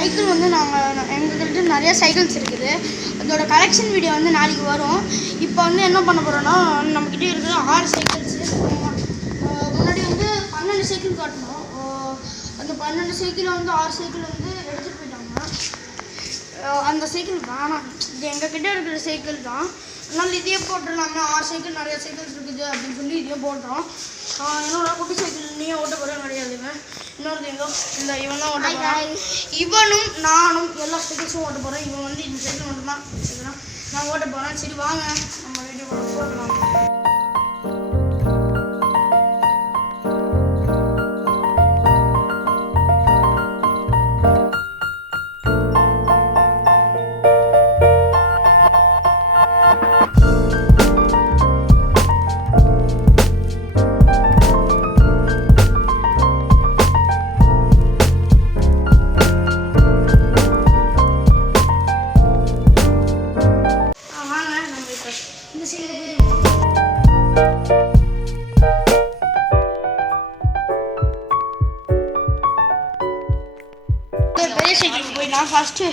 Cycle வந்து எங்கள்கிட்ட நிறைய சைக்கிள்ஸ் இருக்குது. அதோட கலெக்ஷன் வீடியோ வந்து நாளைக்கு வரும். இப்போ வந்து என்ன பண்ண போகிறோன்னா, நம்மக்கிட்ட இருக்கிற 6 சைக்கிள்ஸு. முன்னாடி வந்து 12 சைக்கிள் காட்டணும். அந்த 12 சைக்கிள் வந்து 6 சைக்கிள் வந்து எடுத்துகிட்டு போயிட்டாங்க. அந்த சைக்கிள் வேணாம், இது எங்ககிட்ட இருக்கிற சைக்கிள் தான். அதனால் இதையே போட்டுடலாமே, 6 சைக்கிள் நிறைய சைக்கிள்ஸ் இருக்குது அப்படின்னு சொல்லி இதையே போடுறோம். என்னோட குட்டி சைக்கிள்லேயே ஓட்ட போகிறேன் கிடையாதுங்க. இன்னொரு எங்கோ இந்த இவன் தான் ஓட்ட போகிறான். இவனும் நானும் எல்லா சைக்கிள்ஸும் ஓட்ட போகிறேன். இவன் வந்து இந்த சைக்கிள் மட்டும்தான் வச்சுக்கிறேன், நான் ஓட்ட போகிறேன். சரி வாங்க நம்ம வீடியோ போடலாம். பெரிய சைக்கிள் போய் நான் ஃபஸ்ட்டு